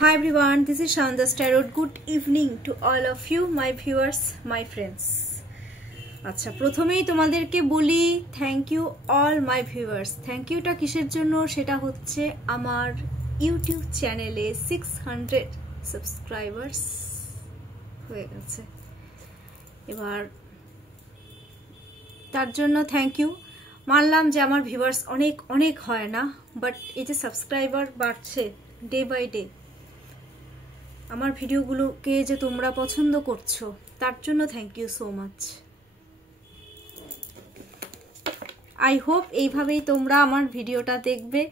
Hi everyone, this is Shanda's Tarot. Good evening to all of you, my viewers, my friends. আচ্ছা, প্রথমেই তোমাদেরকে বলি thank you all my viewers. Thank ইউটা কিসের জন্য? সেটা হচ্ছে আমার ইউটিউব চ্যানেলে 600 সাবস্ক্রাইবার্স হয়ে গেছে। এবার তার জন্য থ্যাংক ইউ। মানলাম যে আমার ভিউয়ার্স অনেক অনেক হয় না, বাট এই যে সাবস্ক্রাইবার বাড়ছে ডে বাই ডে, আমার ভিডিওগুলোকে যে তোমরা পছন্দ করছো তার জন্য thank you so much. I hope এইভাবেই তোমরা আমার ভিডিওটা দেখবে,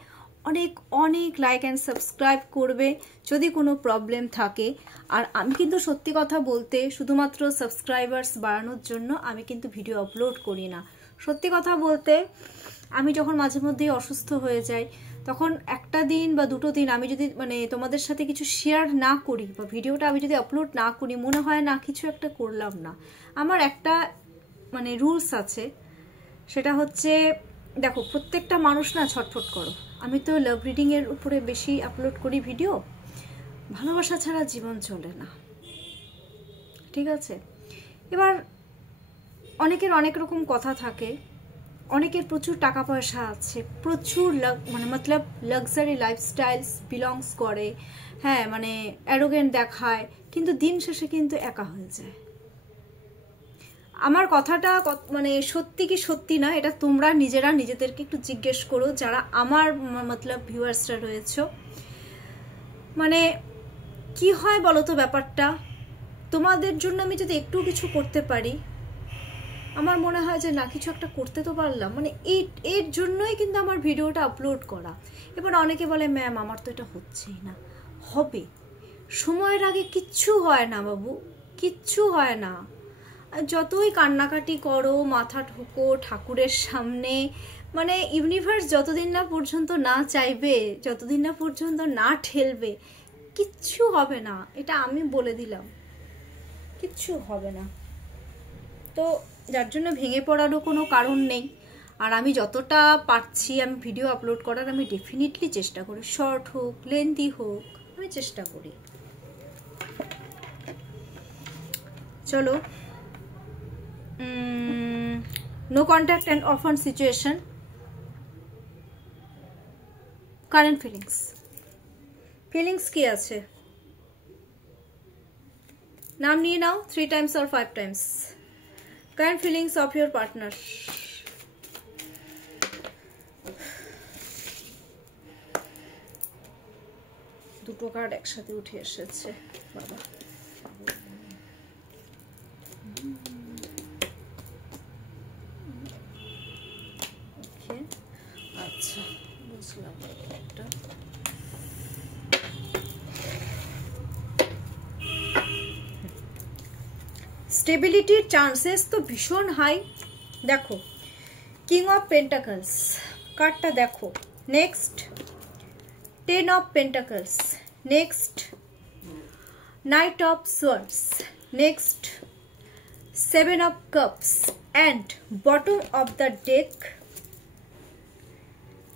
অনেক অনেক লাইক অ্যান্ড সাবস্ক্রাইব করবে যদি কোনো প্রবলেম থাকে। আর আমি কিন্তু সত্যি কথা বলতে শুধুমাত্র সাবস্ক্রাইবার্স বাড়ানোর জন্য আমি কিন্তু ভিডিও আপলোড করি না। সত্যি কথা বলতে আমি যখন মাঝে মধ্যেই অসুস্থ হয়ে যাই, তখন একটা দিন বা দুটো দিন আমি যদি তোমাদের সাথে কিছু শেয়ার না করি বা ভিডিওটা আমি যদি আপলোড না করি, মনে হয় না কিছু একটা করলাম না। আমার একটা রুলস আছে, সেটা হচ্ছে দেখো প্রত্যেকটা মানুষ না ছটফট করো। আমি তো লাভ রিডিংয়ের উপরে বেশি আপলোড করি ভিডিও। ভালোবাসা ছাড়া জীবন চলে না, ঠিক আছে? এবার অনেকের অনেক রকম কথা থাকে, অনেকের প্রচুর টাকা পয়সা আছে, প্রচুর মতলব লাক্সারি লাইফস্টাইলস বিলংস করে, হ্যাঁ অ্যারোগেন্ট দেখায়, কিন্তু দিন শেষে কিন্তু একা হয়ে যায়। আমার কথাটা সত্যি কি সত্যি না, এটা তোমরা নিজেরা নিজেদেরকে একটু জিজ্ঞেস করো, যারা আমার মতলব ভিউয়ার্সরা রয়েছে। কি হয় বলো তো ব্যাপারটা? তোমাদের জন্য আমি যদি একটু কিছু করতে পারি, আমার মনে হয় যে না কিছু একটা করতে তো পারলাম, এর জন্যই কিন্তু আমার ভিডিওটা আপলোড করা। এবার অনেকে বলে ম্যাম আমার তো এটা হচ্ছেই না। হবে, সময়ের আগে কিচ্ছু হয় না বাবু, কিচ্ছু হয় না। যতই কান্নাকাটি করো, মাথা ঠোকো ঠাকুরের সামনে, ইউনিভার্স যতদিন না পর্যন্ত না চাইবে, যতদিন না পর্যন্ত না ঠেলবে, কিচ্ছু হবে না। এটা আমি বলে দিলাম, কিচ্ছু হবে না। তো যার জন্য ভেঙে পড়ারও কোনো কারণ নেই। আর আমি যতটা পারছি আমি ভিডিও আপলোড করার আমি ডেফিনেটলি চেষ্টা করি, শর্ট হোক লেন্থি হোক আমি চেষ্টা করি। চলো, no contact and offer situation, current feelings কি আছে? নাম নিয়ে নাও 3 times or 5 times. Current feelings of your partner. দুটো কার্ড একসাথে উঠে এসেছে বাবা। ওকে, আচ্ছা বুঝলাম। একটা স্টেবিলিটির চান্সেস তো ভীষণ হাই। দেখো কিং অফ পেন্টাকলস কার্ডটা দেখো, next 10 of pentacles, next night of swords, next 7 of cups and bottom of the deck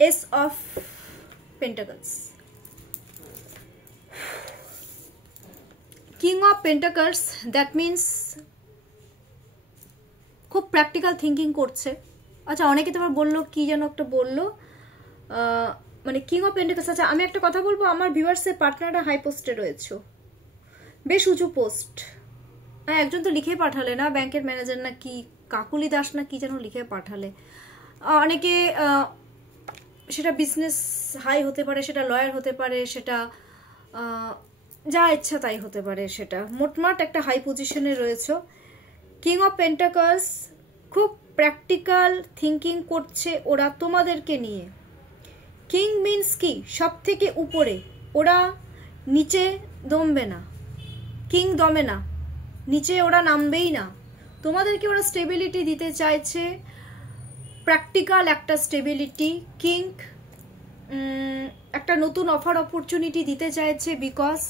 S of pentacles. King of pentacles that means খুব প্র্যাকটিক্যাল থিঙ্কিং করছে। আচ্ছা, অনেকে তোমার বললো কি যেন একটা বললো, কিং অফ পেন্টাকলস। আচ্ছা, আমি একটা কথা বলবো, আমার ভিউয়ার্সের পার্টনাররা হাই পোস্টে রয়েছে, বেশ উঁচু পোস্ট। হ্যাঁ, একজন তো লিখে পাঠালে না, ব্যাংকের ম্যানেজার না কি, কাকুলি দাস না কি যেন লিখে পাঠালে। অনেকে সেটা বিজনেস হাই হতে পারে, সেটা লয়ার হতে পারে, সেটা যা ইচ্ছা তাই হতে পারে, সেটা মোটমাট একটা হাই পজিশনে রয়েছে। কিং অফ পেন্টাকলস খুব প্র্যাকটিক্যাল থিঙ্কিং করছে ওরা তোমাদেরকে নিয়ে। কিং মিন্স কি? সব থেকে উপরে, ওরা নিচে দমবে না, কিং দমে না, নিচে ওরা নামবেই না। তোমাদেরকে ওরা স্টেবিলিটি দিতে চাইছে, প্র্যাকটিক্যাল একটা স্টেবিলিটি। কিং একটা নতুন অফার অপরচুনিটি দিতে চাইছে, বিকজ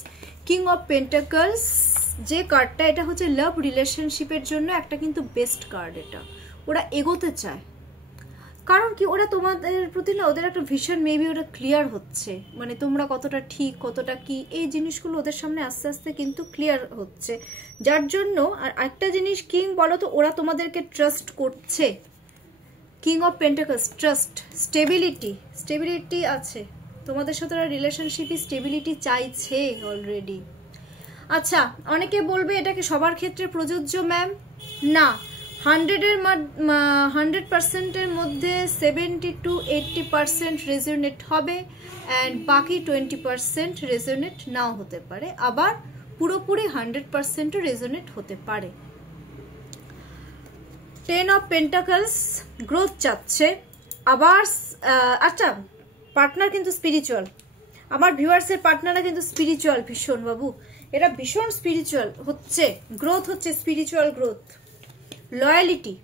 কিং অফ পেন্টাকলস যে কার্ডটা, এটা হচ্ছে লাভ রিলেশনশিপের জন্য একটা কিন্তু বেস্ট কার্ড। এটা ওরা এগোতে চায়, কারণ কি ওরা তোমাদের প্রতি না ওদের একটা ভিশন মেবি ওরা ক্লিয়ার হচ্ছে, মানে তোমরা কতটা ঠিক কতটা কি এই জিনিসগুলো ওদের সামনে আস্তে আস্তে কিন্তু ক্লিয়ার হচ্ছে, যার জন্য। আর একটা জিনিস কিং বলো তো, ওরা তোমাদেরকে ট্রাস্ট করছে। King of pentacles, trust, stability আছে তোমাদের সাথে, ওরা রিলেশনশিপে স্টেবিলিটি চাইছে অলরেডি। আচ্ছা, অনেকে বলবে এটা কি সবার ক্ষেত্রে প্রযোজ্য ম্যাম? না, 100% মধ্যে 70 to 80% রেজোনেট হবে, অ্যান্ড বাকি 20% রেজোনেট নাও হতে পারে, আবার পুরোপুরি 100% রেজোনেট হতে পারে। 10 অফ পেন্টাকলস, গ্রোথ চাচ্ছে আবার। আচ্ছা, পার্টনার কিন্তু স্পিরিচুয়াল, আমার ভিউয়ার্সের পার্টনাররা কিন্তু স্পিরিচুয়াল ভীষণ বাবু, এরা ভীষণ স্পিরিচুয়াল হচ্ছে, গ্রোথ হচ্ছে, স্পিরিচুয়াল গ্রোথ। লয়ালিটি,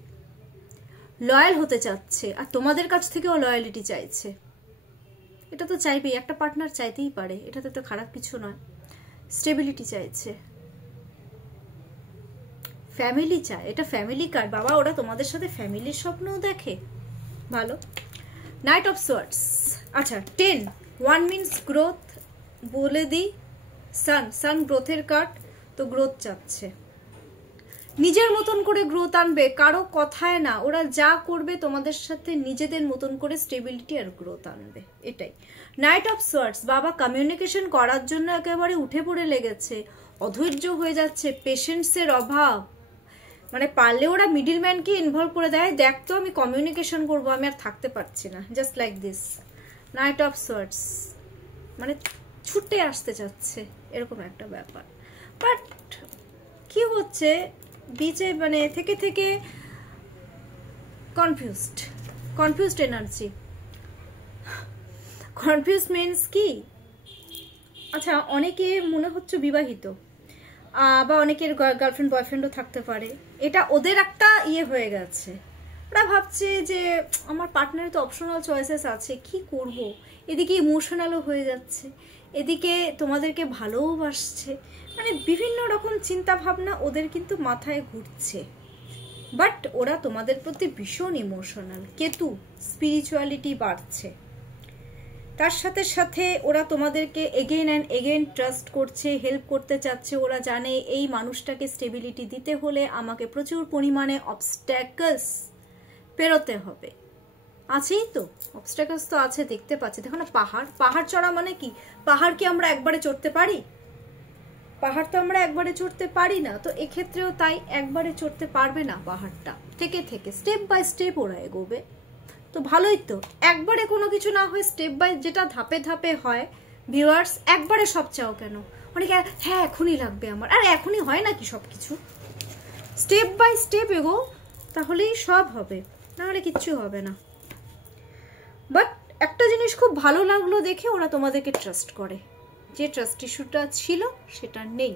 লয়াল হতে চাচ্ছে, আর তোমাদের কাছ থেকেও লয়ালিটি চাইছে। এটা তো চাইবেই, একটা পার্টনার চাইতেই পারে, এটাতে তো খারাপ কিছু নয়। স্টেবিলিটি চাইছে, ফ্যামিলি চায়, এটা ফ্যামিলি কার্ড বাবা, ওরা তোমাদের সাথে ফ্যামিলির স্বপ্নও দেখে, ভালো। নাইট অফ সোয়ার্ডস, আচ্ছা 10, 1 মিনস গ্রোথ, বলে দিই সান গ্রোথের কার্ড, তো গ্রোথ চাচ্ছে, নিজের মতন করে গ্রোথ আনবে, কারো কথায় না, ওরা যা করবে তোমাদের সাথে নিজেদের মতন করে স্টেবিলিটি আর গ্রোথ আনবে, এটাই। নাইট অফ সোয়ার্ডস, বাবা কমিউনিকেশন করার জন্য একেবারে উঠে পড়ে লেগেছে, অধৈর্য হয়ে যাচ্ছে, পেশেন্সের অভাব, মানে পারলে ওরা মিডিল ম্যানকে ইনভলভ করে দেয়, দেখ তো আমি কমিউনিকেশন করবো, আমি আর থাকতে পারছি না, just like this. Night of swords মানে ছুটে আসতে চাচ্ছে, এরকম একটা ব্যাপার। বাট কি হচ্ছে বিচে, মানে থেকে থেকে কনফিউজড এনার্জি। কনফিউজ মিনস কি, আচ্ছা অনেকে মনে হচ্ছে বিবাহিত, বা অনেকের গার্লফ্রেন্ড বয়ফ্রেন্ডও থাকতে পারে, এটা ওদের একটা ইয়ে হয়ে গেছে, ওরা ভাবছে যে আমার পার্টনারে তো অপশনাল চয়েসেস আছে, কি করব, এদিকে ইমোশনালও হয়ে যাচ্ছে, এদিকে তোমাদেরকে ভালোবাসছে, মানে বিভিন্ন রকম চিন্তা ভাবনা ওদের কিন্তু মাথায় ঘুরছে। বাট ওরা তোমাদের প্রতি ভীষণ ইমোশনাল, কেতু স্পিরিচুয়ালিটি বাড়ছে, তার সাথে সাথে ওরা তোমাদেরকে এগেইন অ্যান্ড এগেইন ট্রাস্ট করছে, হেল্প করতে চাচ্ছে, ওরা জানে এই মানুষটাকে স্টেবিলিটি দিতে হলে আমাকে প্রচুর পরিমাণে অবস্ট্যাকলস পেরোতে হবে, আছেই তো অবস্ট্যাকলস তো আছে, দেখতে পাচ্ছি, দেখো না পাহাড় চড়া মানে কি, পাহাড় কি আমরা একবারে চড়তে পারি? পাহাড় তো আমরা একবারে চড়তে পারি না, তো এক্ষেত্রেও তাই, একবারে চড়তে পারবে না পাহাড়টা, থেকে থেকে স্টেপ বাই স্টেপ ওরা এগোবে, তো ভালোই তো। একবারে কোনো কিছু না হয়, স্টেপ বাই যেটা ধাপে ধাপে হয় ভিউয়ার্স, একবারে সব চাও কেন? অনেকে হ্যাঁ এখনই লাগবে আমার, আর এখনই হয় নাকি সব কিছু? স্টেপ বাই স্টেপ এগো, তাহলেই সব হবে, নাহলে কিচ্ছু হবে না। বাট একটা জিনিস খুব ভালো লাগলো দেখে, ওরা তোমাদেরকে ট্রাস্ট করে, যে ট্রাস্ট ইস্যুটা ছিল সেটা নেই।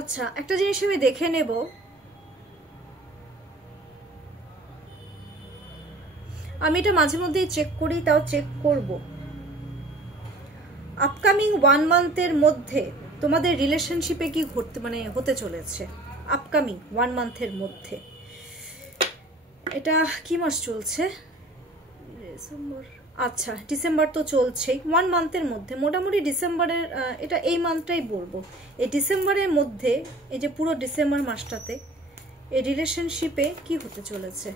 আচ্ছা একটা জিনিস আমি দেখে নেব, আমি এটা মাঝে মধ্যেই চেক করি, তাও চেক করব। আপকামিং 1 মান্থের মধ্যে তোমাদের রিলেশনশিপে কি ঘটতে মানে হতে চলেছে, আপকামিং 1 মান্থের মধ্যে। এটা কি মাস চলছে? ডিসেম্বর, আচ্ছা ডিসেম্বর তো চলছেই, 1 মান্থের মধ্যে মোটামুটি ডিসেম্বরের, এটা এই মান্থটাই বলবো, এই ডিসেম্বরের মধ্যে, এই যে পুরো ডিসেম্বর মাসটাতে এই রিলেশনশিপে কি হতে চলেছে।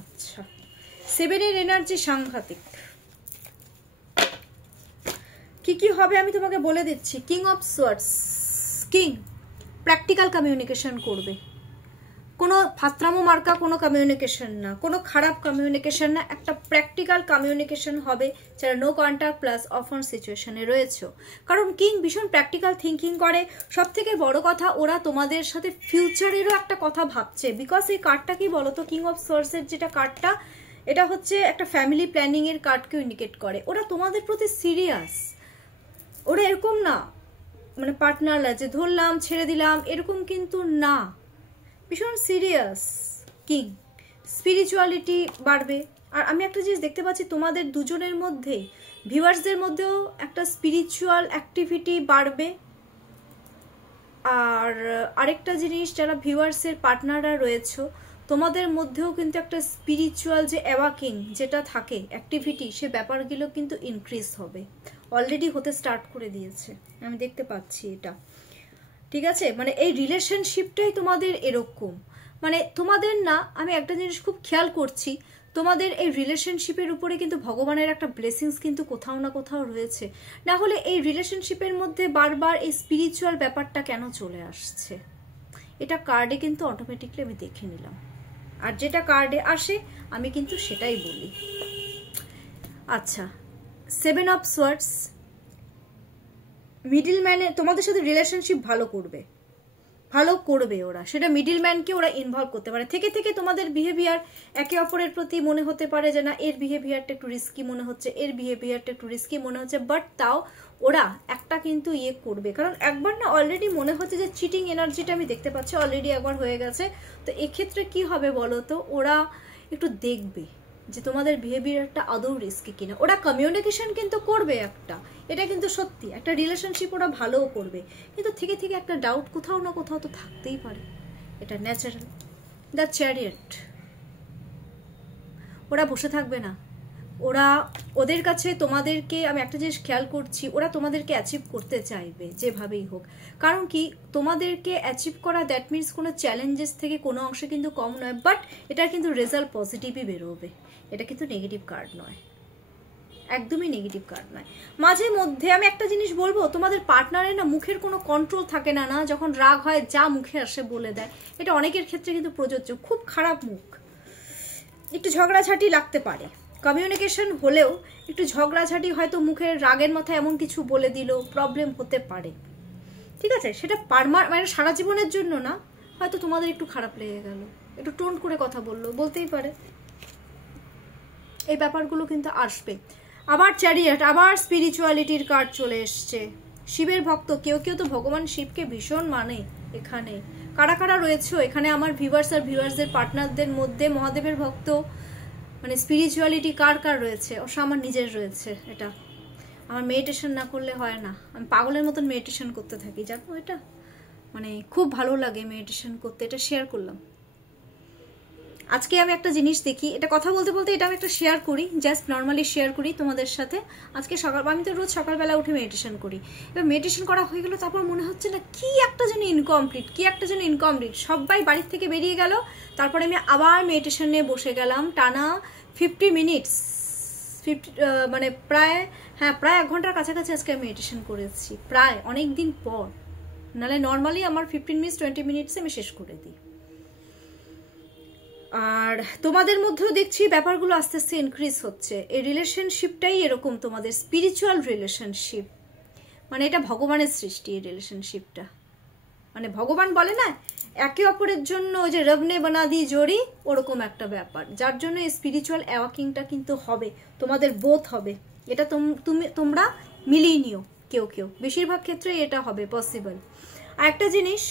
আচ্ছা 7 এর এনার্জি সাংঘাতিক, কি কি হবে আমি তোমাকে বলে দিচ্ছি। King of swords, king practical communication করবে, কোনো ফাত্রামো মার্কা কোনো কমিউনিকেশন না, কোনো খারাপ কমিউনিকেশন না, একটা প্র্যাকটিক্যাল কমিউনিকেশন হবে, যারা no contact plus off on সিচুয়েশনে রয়েছে। কারণ কিং ভীষণ প্র্যাকটিক্যাল থিঙ্কিং করে, সব থেকে বড় কথা ওরা তোমাদের সাথে ফিউচারেরও একটা কথা ভাবছে, বিকজ এই কার্ডটা কি বলতো, কিং অফ সোয়ার্ডসের যেটা কার্ডটা, এটা হচ্ছে একটা ফ্যামিলি প্ল্যানিং এর কার্ডকে ইন্ডিকেট করে। ওরা তোমাদের প্রতি সিরিয়াস, ওরা এরকম না মানে পার্টনাররা যে ধরলাম ছেড়ে দিলাম এরকম কিন্তু না, ভীষণ সিরিয়াস। কিং, স্পিরিচুয়ালিটি বাড়বে। আর আমি একটা জিনিস দেখতে পাচ্ছি তোমাদের দুজনের মধ্যে, ভিউয়ার্সদের মধ্যেও একটা স্পিরিচুয়াল অ্যাক্টিভিটি বাড়বে। আর আরেকটা জিনিস, যারা ভিউয়ার্সের পার্টনাররা রয়েছে তোমাদের মধ্যেও কিন্তু একটা স্পিরিচুয়াল যে অ্যাওয়াকিং যেটা থাকে অ্যাক্টিভিটি, সে ব্যাপারগুলো কিন্তু ইনক্রিজ হবে, অলরেডি হতে স্টার্ট করে দিয়েছে, আমি দেখতে পাচ্ছি এটা। ঠিক আছে, মানে এই রিলেশনশিপটাই তোমাদের এরকম, মানে তোমাদের না, আমি একটা জিনিস খুব খেয়াল করছি, তোমাদের এই রিলেশনশিপের উপরে কিন্তু ভগবানের একটা ব্লেসিংস কিন্তু কোথাও না কোথাও রয়েছে। না হলে এই রিলেশনশিপের মধ্যে বারবার এই স্পিরিচুয়াল ব্যাপারটা কেন চলে আসছে, এটা কার্ডে কিন্তু অটোমেটিকলি আমি দেখে নিলাম। আর যেটা কার্ডে আসে আমি কিন্তু সেটাই বলি। আচ্ছা, 7 অফ সোয়ার্ডস, মিডল ম্যানে তোমাদের সাথে রিলেশনশিপ ভালো করবে ওরা, সেটা মিডল ম্যানকে ওরা ইনভলভ করতে পারে। থেকে থেকে তোমাদের বিহেভিয়ার একে অপরের প্রতি মনে হতে পারে যে না এর বিহেভিয়ারটা একটু রিস্কি মনে হচ্ছে, এর বিহেভিয়ারটা একটু রিস্কি মনে হচ্ছে, বাট তাও ওরা একটা কিন্তু ইয়ে করবে। কারণ একবার না অলরেডি মনে হচ্ছে যে চিটিং এনার্জিটা আমি দেখতে পাচ্ছি, অলরেডি একবার হয়ে গেছে। তো এক্ষেত্রে কি হবে বলো তো, ওরা একটু দেখবে যে তোমাদের বিহেভিয়ারটা আদৌ রিস্কি কিনা। ওরা কমিউনিকেশন কিন্তু করবে একটা, এটা কিন্তু সত্যি, একটা রিলেশনশিপ ওরা ভালোও করবে, কিন্তু থেকে থেকে একটা ডাউট কোথাও না কোথাও তো থাকতেই পারে, এটা ন্যাচারাল। দ্য চ্যারিয়ট, ওরা বসে থাকবে না, ওরা ওদের কাছে তোমাদেরকে, আমি একটা জিনিস খেয়াল করছি, ওরা তোমাদেরকে অ্যাচিভ করতে চাইবে যেভাবেই হোক। কারণ কি, তোমাদেরকে অ্যাচিভ করা দ্যাট মিনস কোনো চ্যালেঞ্জেস থেকে কোনো অংশে কিন্তু কম নয়, বাট এটার কিন্তু রেজাল্ট পজিটিভই বেরোবে, এটা কিন্তু নেগেটিভ কার্ড নয়, একদমই নেগেটিভ কার্ড নয়। মাঝে মধ্যে আমি একটা জিনিস বলবো, তোমাদের পার্টনারের না মুখের কোনো কন্ট্রোল থাকে না, না যখন রাগ হয় যা মুখে আসে বলে দেয়, এটা অনেকের ক্ষেত্রে কিন্তু প্রযোজ্য, খুব খারাপ মুখ, একটু ঝগড়াঝাটি লাগতে পারে, কমিউনিকেশন হলেও একটু ঝগড়াঝাটি, হয়তো মুখের রাগের মাথায় এমন কিছু বলে দিল, প্রবলেম হতে পারে। ঠিক আছে, সেটা মানে সারা জীবনের জন্য না, হয়তো তোমাদের একটু খারাপ লেগে গেল, একটু টোন করে কথা বললো, বলতেই পারে, এই ব্যাপারগুলো কিন্তু আসবে। আবার চ্যারিয়ট, আবার স্পিরিচুয়ালিটির কার্ড চলে এসছে। শিবের ভক্ত, কেউ কেউ তো ভগবান শিবকে ভীষণ মানে। এখানে কারা কারা রয়েছে এখানে আমার ভিউয়ার্স আর ভিউয়ার্সদের পার্টনারদের মধ্যে, মহাদেবের ভক্ত, মানে স্পিরিচুয়ালিটি কার কার রয়েছে? অবশ্য আমার নিজের রয়েছে। এটা আমার মেডিটেশন না করলে হয় না, আমি পাগলের মতন মেডিটেশন করতে থাকি, জানো এটা, মানে খুব ভালো লাগে মেডিটেশন করতে, এটা শেয়ার করলাম। আজকে আমি একটা জিনিস দেখি, এটা কথা বলতে বলতে এটা আমি একটা শেয়ার করি, জাস্ট নর্মালি শেয়ার করি তোমাদের সাথে। আজকে আমি তো রোজ সকালবেলা উঠে মেডিটেশন করি, এবার মেডিটেশন করা হয়ে গেল, তারপর মনে হচ্ছে না কি একটা যেন ইনকমপ্লিট, সবাই বাড়ির থেকে বেরিয়ে গেল, তারপরে আমি আবার মেডিটেশনে বসে গেলাম টানা 50 মিনিটস, মানে প্রায় 1 ঘন্টার কাছাকাছি আজকে আমি মেডিটেশন করেছি, প্রায় অনেক দিন পর। নাহলে নর্মালি আমার 15 মিনিটস 20 মিনিটসে আমি শেষ করে দিই। আর তোমাদের মধ্যেও দেখছি ব্যাপারগুলো আস্তে আস্তে ইনক্রিজ হচ্ছে। এই রিলেশনশিপটাই এরকম, তোমাদের স্পিরিচুয়াল রিলেশনশিপ, মানে এটা ভগবানের সৃষ্টি। এই রিলেশনশিপটা মানে ভগবান বলে না একে অপরের জন্য যে রবনে বানা দি জড়ি, ওরকম একটা ব্যাপার, যার জন্য এই স্পিরিচুয়াল অ্যাওয়াকিংটা কিন্তু হবে, তোমাদের বোথ হবে। এটা তোমরা মিলিয়ে নিও, কেউ বেশিরভাগ ক্ষেত্রে এটা হবে পসিবল। আর একটা জিনিস,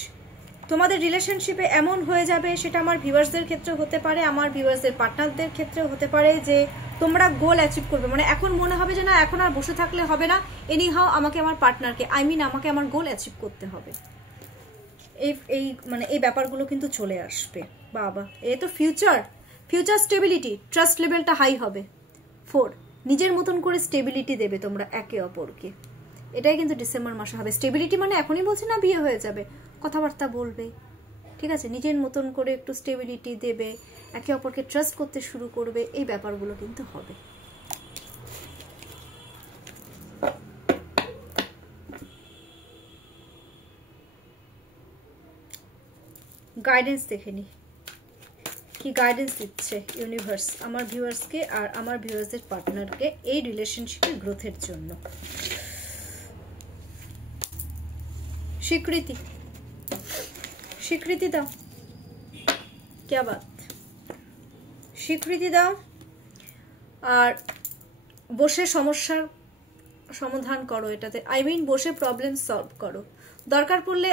তোমাদের রিলেশনশিপে এমন হয়ে যাবে, সেটা আমার ভিউয়ার্সদের ক্ষেত্রে হতে পারে, আমার ভিউয়ার্সদের পার্টনারদের ক্ষেত্রেও হতে পারে, যে তোমরা গোল অ্যাচিভ করবে, মানে এখন মনে হবে যে না এখন আর বসে থাকলে হবে না, এনিহাও আমাকে আমার পার্টনারকে আমাকে আমার গোল অ্যাচিভ করতে হবে। মানে এই ব্যাপারগুলো কিন্তু চলে আসবে। বাবা, এ তো ফিউচার স্টেবিলিটি, ট্রাস্ট লেভেলটা হাই হবে। 4, নিজের মতন করে স্টেবিলিটি দেবে তোমরা একে অপরকে, এটাই কিন্তু ডিসেম্বর মাসে হবে। স্টেবিলিটি মানে এখনই বলছি না বিয়ে হয়ে যাবে, কথাবার্তা বলবে, ঠিক আছে, নিজের মতন করে একটু স্টেবিলিটি দেবে, একে অপরকে ট্রাস্ট করতে শুরু করবে, এই ব্যাপারগুলো কিন্তু হবে। গাইডেন্স দেখে নি, কি গাইডেন্স দিচ্ছে ইউনিভার্স আমার ভিউয়ার্সকে আর আমার ভিউয়ার্সদের পার্টনারকে এই রিলেশনশিপের গ্রোথের জন্য। স্বীকৃতি দাও, क्या बात, স্বীকৃতি দাও, আর বসে সমস্যার সমাধান করো, এটাতে বসে প্রবলেম সলভ করো। দরকার পড়লে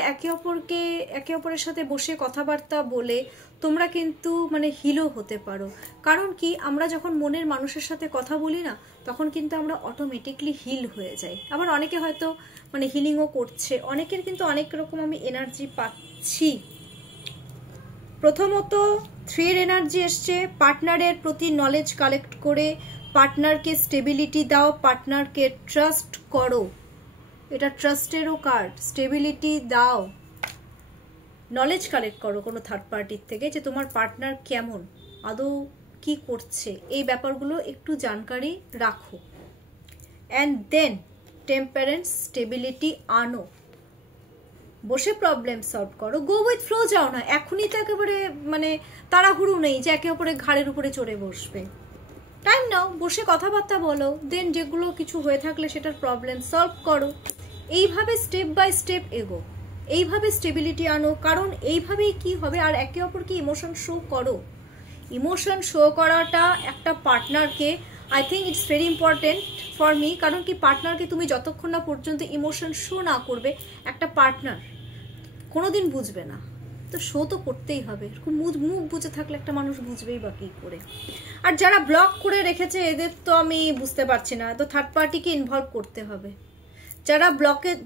একে অপরের সাথে বসে কথাবার্তা বলে তোমরা কিন্তু মানে হিলও হতে পারো। কারণ কি, আমরা যখন মনের মানুষের সাথে কথা বলি না, তখন কিন্তু আমরা অটোমেটিকলি হিল হয়ে যাই। আবার অনেকে হয়তো মানে হিলিংও করছে, অনেকের কিন্তু অনেক রকম আমি এনার্জি পাচ্ছি। প্রথমত 3 এনার্জি এসছে, পার্টনারের প্রতি নলেজ কালেক্ট করে পার্টনারকে স্টেবিলিটি দাও, পার্টনারকে ট্রাস্ট করো। এটা ট্রাস্টেরও কার্ড, স্টেবিলিটি দাও, নলেজ কালেক্ট করো কোনো থার্ড পার্টির থেকে যে তোমার পার্টনার কেমন, আদৌ কি করছে, এই ব্যাপারগুলো একটু জানকারি রাখো। অ্যান্ড দেন টেম্পারেন্স, স্টেবিলিটি আনো, বসে প্রবলেম সলভ করো, গো উইথ ফ্লো যাও না। এখনই তো একেবারে মানে তাড়াহুড়ো নেই যে একে অপরের ঘাড়ের উপরে চড়ে বসবে। টাইম নাও, বসে কথাবার্তা বলো, দেন যেগুলো কিছু হয়ে থাকলে সেটার প্রবলেম সলভ করো। এইভাবে স্টেপ বাই স্টেপ এগো, এইভাবে স্টেবিলিটি আনো। কারণ এইভাবেই কি হবে, আর একে অপরকে ইমোশন শো করো। ইমোশন শো করাটা একটা পার্টনারকে, I think it's very important for me. কারণ কি, পার্টনারকে তুমি যতক্ষণ না পর্যন্ত ইমোশন শো না করবে, একটা পার্টনার কোনোদিন বুঝবে না। তো শো তো করতেই হবে, এরকম মুখ বুঝে থাকলে একটা মানুষ বুঝবেই বা কি করে। আর যারা ব্লক করে রেখেছে এদের তো আমি বুঝতে পারছি না, তো থার্ড পার্টিকে ইনভলভ করতে হবে। যারা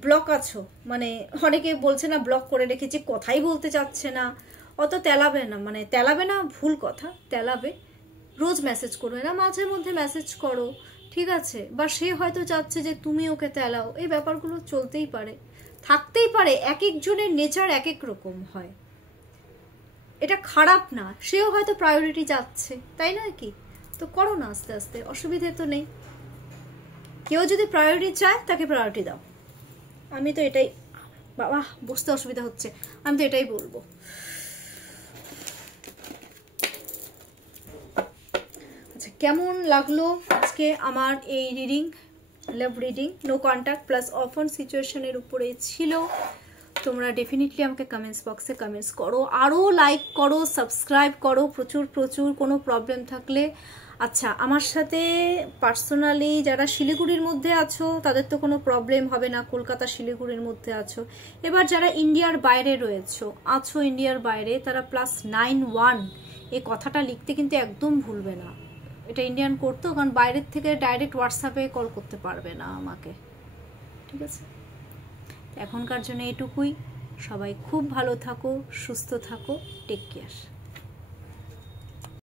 ব্লক আছো, মানে অনেকে বলছে না ব্লক করে রেখেছি, কথাই বলতে চাচ্ছে না, অত তেলাবে না, মানে তেলাবে না ভুল কথা, তেলাবে। রোজ মেসেজ করবে না, মাঝে মধ্যে মেসেজ করো, ঠিক আছে? বা সে হয়তো চাচ্ছে যে তুমি ওকে তেলাও, এই ব্যাপারগুলো চলতেই পারে, থাকতেই পারে। এক একজনের নেচার এক এক রকম হয়, এটা খারাপ না। সেও হয়তো প্রায়োরিটি যাচ্ছে, তাই নয় কি? তো করো না আস্তে আস্তে, অসুবিধে তো নেই। কেউ যদি প্রায়োরিটি চায় তাকে প্রায়োরিটি দাও। আমি তো এটাই, বাবা বসতে অসুবিধা হচ্ছে, আমি তো এটাই বলবো। আচ্ছা, কেমন লাগলো আজকে আমার এই reading, love reading, no contact plus অফন সিচুয়েশনের উপরে ছিল। তোমরা ডেফিনেটলি আমাকে কমেন্টস বক্সে কমেন্টস করো, আরও লাইক করো, সাবস্ক্রাইব করো প্রচুর প্রচুর। কোনো প্রবলেম থাকলে, আচ্ছা আমার সাথে পার্সোনালি যারা শিলিগুড়ির মধ্যে আছো তাদের তো কোনো প্রবলেম হবে না, কলকাতা শিলিগুড়ির মধ্যে আছো। এবার যারা ইন্ডিয়ার বাইরে আছো ইন্ডিয়ার বাইরে, তারা +91 এই কথাটা লিখতে কিন্তু একদম ভুলবে না। এটা ইন্ডিয়ান করতো, কারণ বাইরের থেকে ডাইরেক্ট হোয়াটসঅ্যাপে কল করতে পারবে না আমাকে, ঠিক আছে? এখনকার জন্য এটুকুই। সবাই খুব ভালো থাকো, সুস্থ থাকো, টেক কেয়ার।